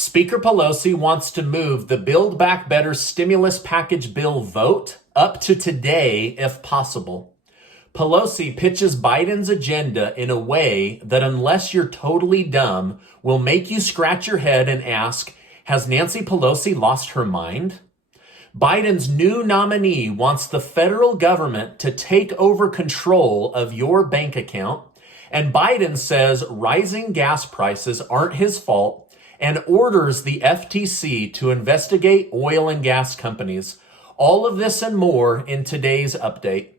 Speaker Pelosi wants to move the Build Back Better stimulus package bill vote up to today if possible. Pelosi pitches Biden's agenda in a way that, unless you're totally dumb, will make you scratch your head and ask, has Nancy Pelosi lost her mind? Biden's new nominee wants the federal government to take over control of your bank account, and Biden says rising gas prices aren't his fault and orders the FTC to investigate oil and gas companies. All of this and more in today's update.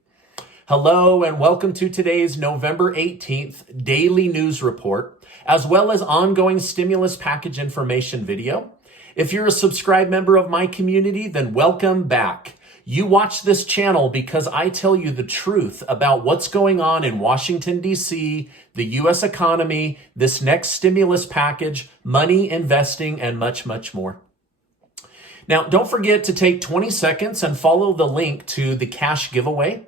Hello and welcome to today's November 18th daily news report, as well as ongoing stimulus package information video. If you're a subscribed member of my community, then welcome back. You watch this channel because I tell you the truth about what's going on in Washington, D.C., the U.S. economy, this next stimulus package, money, investing, and much, much more. Now, don't forget to take 20 seconds and follow the link to the cash giveaway.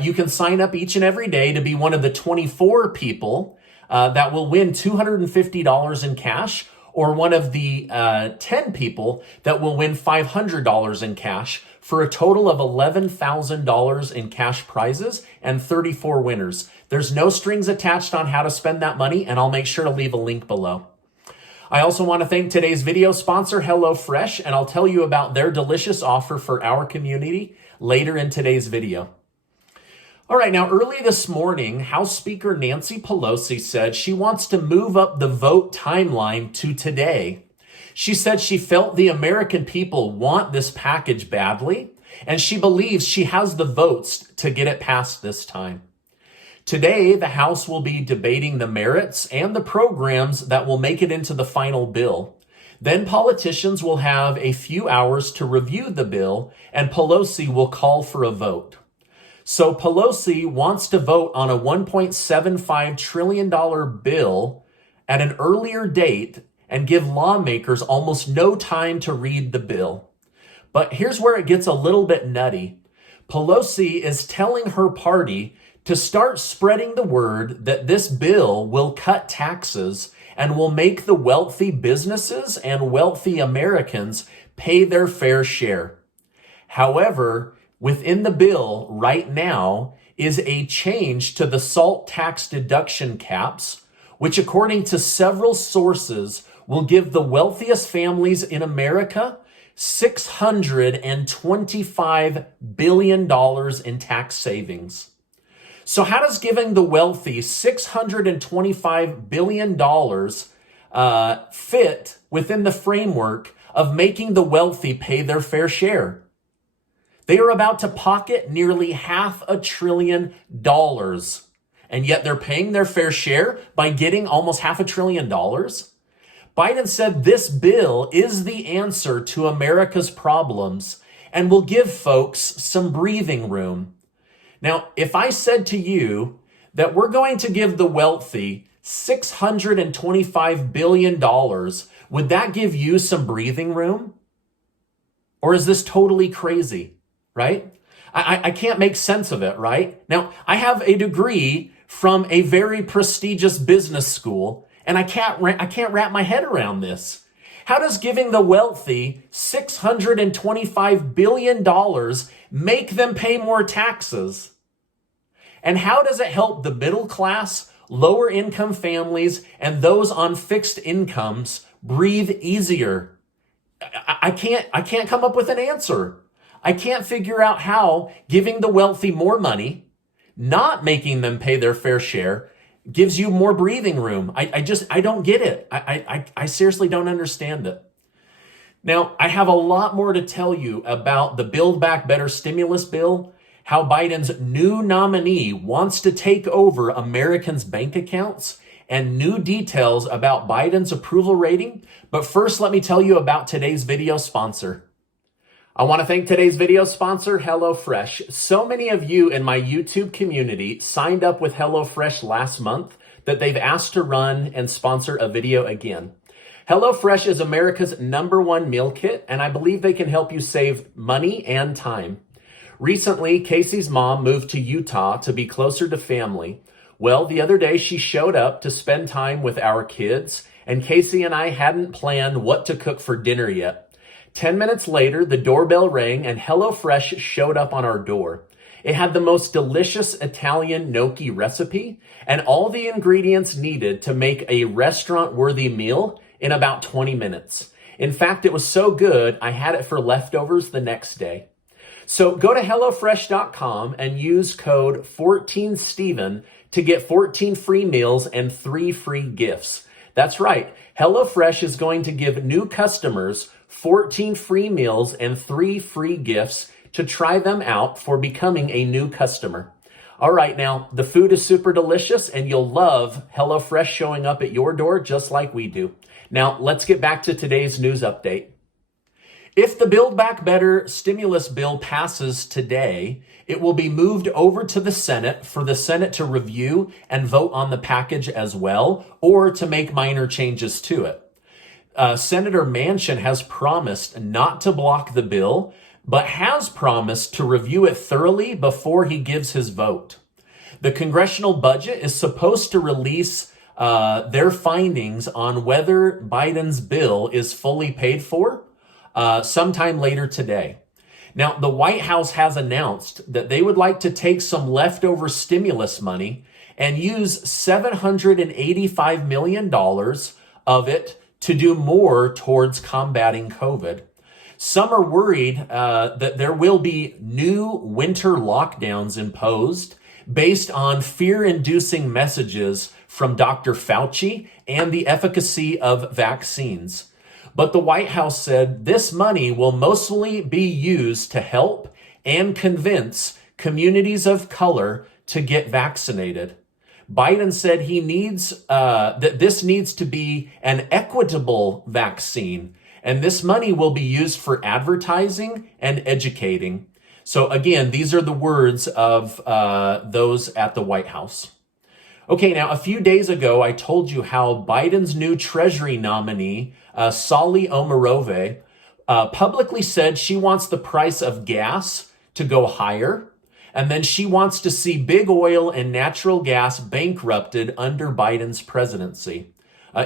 You can sign up each and every day to be one of the 24 people that will win $250 in cash, or one of the 10 people that will win $500 in cash, for a total of $11,000 in cash prizes and 34 winners. There's no strings attached on how to spend that money, and I'll make sure to leave a link below. I also want to thank today's video sponsor, HelloFresh, and I'll tell you about their delicious offer for our community later in today's video. All right, now early this morning, House Speaker Nancy Pelosi said she wants to move up the vote timeline to today. She said she felt the American people want this package badly, and she believes she has the votes to get it passed this time. Today, the House will be debating the merits and the programs that will make it into the final bill. Then politicians will have a few hours to review the bill, and Pelosi will call for a vote. So Pelosi wants to vote on a $1.75 trillion bill at an earlier date and give lawmakers almost no time to read the bill. But here's where it gets a little bit nutty. Pelosi is telling her party to start spreading the word that this bill will cut taxes and will make the wealthy businesses and wealthy Americans pay their fair share. However, within the bill right now is a change to the SALT tax deduction caps, which according to several sources will give the wealthiest families in America $625 billion in tax savings. So how does giving the wealthy $625 billion fit within the framework of making the wealthy pay their fair share? They are about to pocket nearly $500 billion, and yet they're paying their fair share by getting almost $500 billion. Biden said this bill is the answer to America's problems and will give folks some breathing room. Now, if I said to you that we're going to give the wealthy $625 billion, would that give you some breathing room? Or is this totally crazy, right? I can't make sense of it, right? Now, I have a degree from a very prestigious business school, and I can't wrap my head around this. How does giving the wealthy $625 billion make them pay more taxes? And how does it help the middle class, lower income families, and those on fixed incomes breathe easier? I can't come up with an answer. I can't figure out how giving the wealthy more money, not making them pay their fair share, gives you more breathing room. I don't get it. I seriously don't understand it. Now, I have a lot more to tell you about the Build Back Better stimulus bill, how Biden's new nominee wants to take over Americans' bank accounts, and new details about Biden's approval rating. But first, let me tell you about today's video sponsor. I want to thank today's video sponsor, HelloFresh. So many of you in my YouTube community signed up with HelloFresh last month that they've asked to run and sponsor a video again. HelloFresh is America's #1 meal kit, and I believe they can help you save money and time. Recently, Casey's mom moved to Utah to be closer to family. Well, the other day she showed up to spend time with our kids and Casey and I hadn't planned what to cook for dinner yet. 10 minutes later, the doorbell rang and HelloFresh showed up on our door. It had the most delicious Italian gnocchi recipe and all the ingredients needed to make a restaurant-worthy meal in about 20 minutes. In fact, it was so good, I had it for leftovers the next day. So go to HelloFresh.com and use code 14Stephen to get 14 free meals and 3 free gifts. That's right. HelloFresh is going to give new customers 14 free meals and 3 free gifts to try them out for becoming a new customer. All right, now, the food is super delicious and you'll love HelloFresh showing up at your door just like we do. Now, let's get back to today's news update. If the Build Back Better stimulus bill passes today, it will be moved over to the Senate for the Senate to review and vote on the package as well, or to make minor changes to it. Senator Manchin has promised not to block the bill, but has promised to review it thoroughly before he gives his vote. The congressional budget is supposed to release their findings on whether Biden's bill is fully paid for sometime later today. Now, the White House has announced that they would like to take some leftover stimulus money and use $785 million of it to do more towards combating COVID. Some are worried that there will be new winter lockdowns imposed based on fear-inducing messages from Dr. Fauci and the efficacy of vaccines. But the White House said this money will mostly be used to help and convince communities of color to get vaccinated. Biden said he needs that this needs to be an equitable vaccine, and this money will be used for advertising and educating. So again, these are the words of those at the White House. Okay, now a few days ago, I told you how Biden's new Treasury nominee, Sally Omarove, publicly said she wants the price of gas to go higher, and then she wants to see big oil and natural gas bankrupted under Biden's presidency.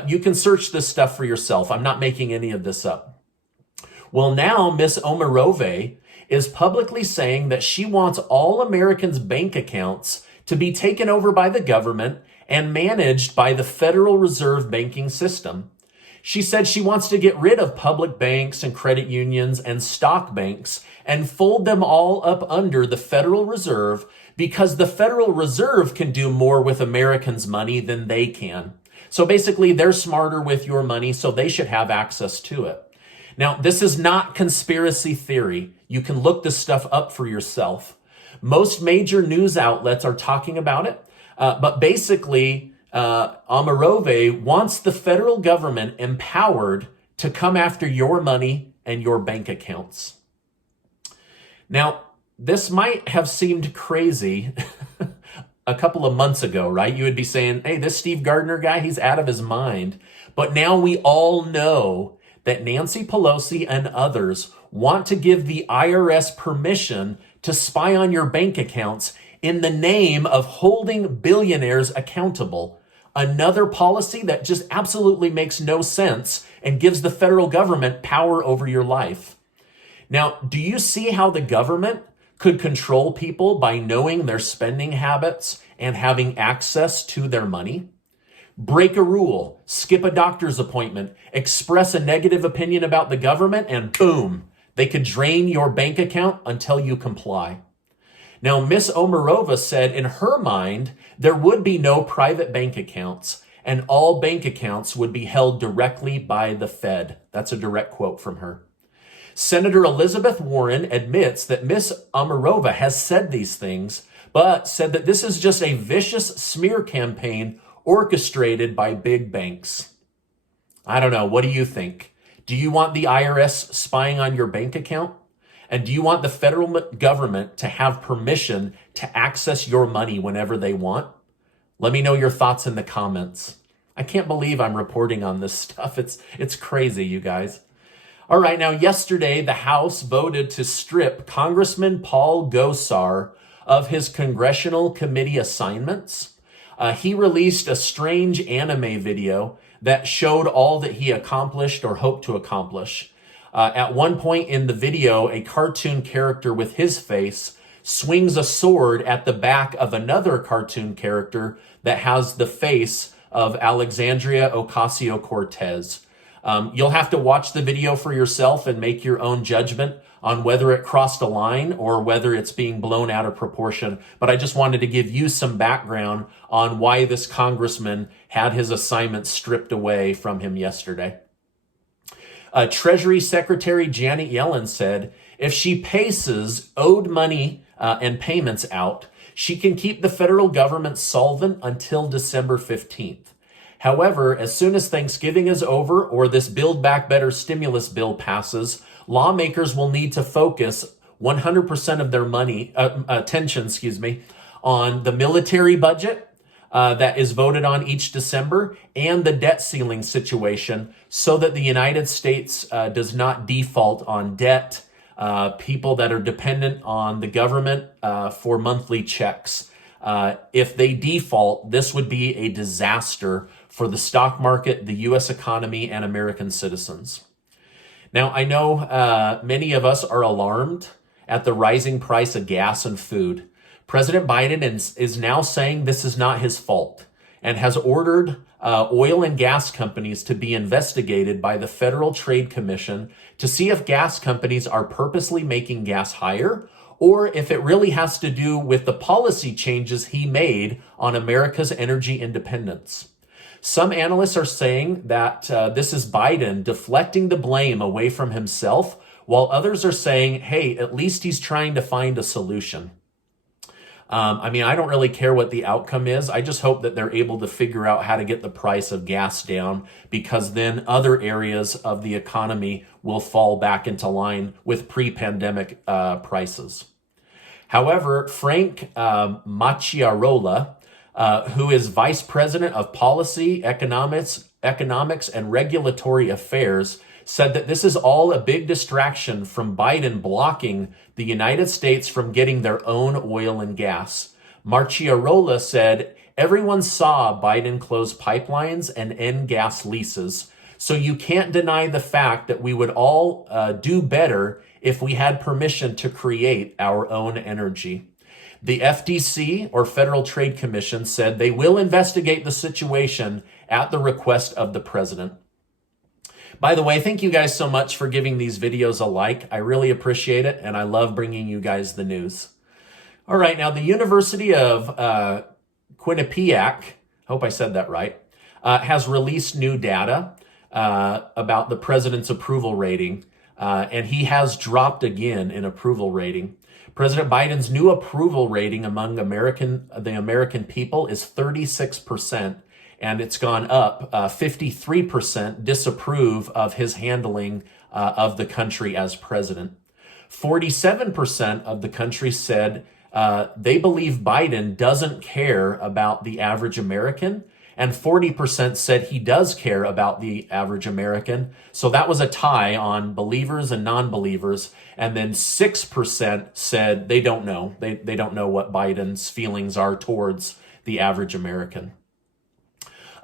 You can search this stuff for yourself. I'm not making any of this up. Well, now Miss Omarove is publicly saying that she wants all Americans' bank accounts to be taken over by the government and managed by the Federal Reserve banking system. She said she wants to get rid of public banks and credit unions and stock banks and fold them all up under the Federal Reserve because the Federal Reserve can do more with Americans' money than they can. So basically, they're smarter with your money, so they should have access to it. Now, this is not conspiracy theory. You can look this stuff up for yourself. Most major news outlets are talking about it, but basically, Omarove wants the federal government empowered to come after your money and your bank accounts. Now, this might have seemed crazy a couple of months ago, right? You would be saying, hey, this Steve Gardner guy, he's out of his mind. But now we all know that Nancy Pelosi and others want to give the IRS permission to spy on your bank accounts in the name of holding billionaires accountable. Another policy that just absolutely makes no sense and gives the federal government power over your life. Now, do you see how the government could control people by knowing their spending habits and having access to their money? Break a rule, skip a doctor's appointment, express a negative opinion about the government, and boom, they could drain your bank account until you comply. Now, Miss Omarova said in her mind, there would be no private bank accounts and all bank accounts would be held directly by the Fed. That's a direct quote from her. Senator Elizabeth Warren admits that Miss Omarova has said these things, but said that this is just a vicious smear campaign orchestrated by big banks. I don't know. What do you think? Do you want the IRS spying on your bank account? And do you want the federal government to have permission to access your money whenever they want? Let me know your thoughts in the comments. I can't believe I'm reporting on this stuff. It's crazy, you guys. All right, now yesterday, the House voted to strip Congressman Paul Gosar of his congressional committee assignments. He released a strange anime video that showed all that he accomplished or hoped to accomplish. At one point in the video, a cartoon character with his face swings a sword at the back of another cartoon character that has the face of Alexandria Ocasio-Cortez. You'll have to watch the video for yourself and make your own judgment on whether it crossed a line or whether it's being blown out of proportion. But I just wanted to give you some background on why this congressman had his assignment stripped away from him yesterday. Treasury Secretary Janet Yellen said if she paces owed money and payments out, she can keep the federal government solvent until December 15th. However, as soon as Thanksgiving is over or this Build Back Better stimulus bill passes, lawmakers will need to focus 100% of their attention, on the military budget that is voted on each December and the debt ceiling situation so that the United States does not default on debt, people that are dependent on the government for monthly checks. If they default, this would be a disaster for the stock market, the U.S. economy, and American citizens. Now, I know many of us are alarmed at the rising price of gas and food. President Biden is now saying this is not his fault and has ordered oil and gas companies to be investigated by the Federal Trade Commission to see if gas companies are purposely making gas higher or if it really has to do with the policy changes he made on America's energy independence. Some analysts are saying that this is Biden deflecting the blame away from himself, while others are saying, hey, at least he's trying to find a solution. I don't really care what the outcome is. I just hope that they're able to figure out how to get the price of gas down, because then other areas of the economy will fall back into line with pre-pandemic prices. However, Frank Macchiarola, who is Vice President of Policy, Economics, and Regulatory Affairs, said that this is all a big distraction from Biden blocking the United States from getting their own oil and gas. Marchiarola said, everyone saw Biden close pipelines and end gas leases, so you can't deny the fact that we would all do better if we had permission to create our own energy. The FTC, or Federal Trade Commission, said they will investigate the situation at the request of the president. By the way, thank you guys so much for giving these videos a like. I really appreciate it, and I love bringing you guys the news. All right, now the University of Quinnipiac, hope I said that right, has released new data about the president's approval rating, and he has dropped again in approval rating. President Biden's new approval rating among the American people is 36%, and it's gone up 53% disapprove of his handling of the country as president. 47% of the country said they believe Biden doesn't care about the average American, and 40% said he does care about the average American. So that was a tie on believers and non-believers. And then 6% said they don't know. They don't know what Biden's feelings are towards the average American.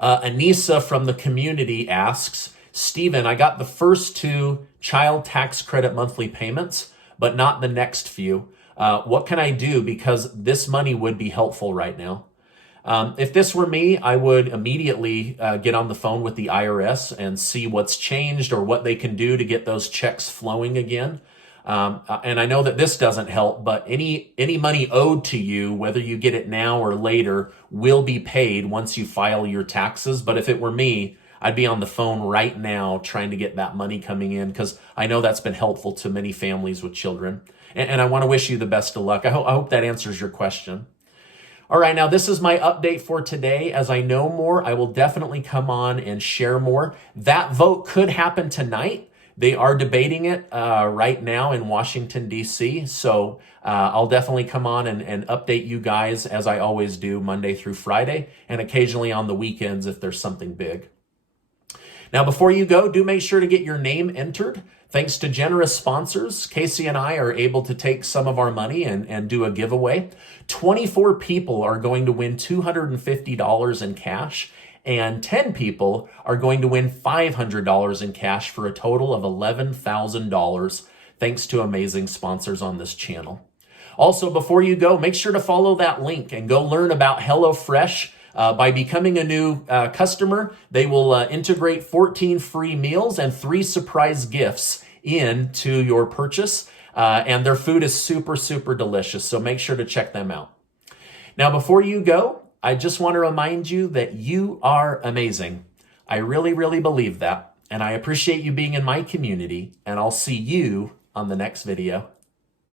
Anissa from the community asks, Stephen, I got the first 2 child tax credit monthly payments, but not the next few. What can I do? Because this money would be helpful right now. If this were me, I would immediately get on the phone with the IRS and see what's changed or what they can do to get those checks flowing again. And I know that this doesn't help, but any money owed to you, whether you get it now or later, will be paid once you file your taxes. But if it were me, I'd be on the phone right now trying to get that money coming in, because I know that's been helpful to many families with children. And I want to wish you the best of luck. I hope that answers your question. All right, now this is my update for today. As I know more, I will definitely come on and share more. That vote could happen tonight. They are debating it right now in Washington, D.C. So I'll definitely come on and update you guys, as I always do, Monday through Friday, and occasionally on the weekends if there's something big. Now, before you go, do make sure to get your name entered. Thanks to generous sponsors, Casey and I are able to take some of our money and do a giveaway. 24 people are going to win $250 in cash. and 10 people are going to win $500 in cash for a total of $11,000, thanks to amazing sponsors on this channel. Also, before you go, make sure to follow that link and go learn about HelloFresh. By becoming a new customer, they will integrate 14 free meals and 3 surprise gifts into your purchase. And their food is super, super delicious. So make sure to check them out. Now, before you go, I just want to remind you that you are amazing. I really, really believe that. And I appreciate you being in my community. And I'll see you on the next video.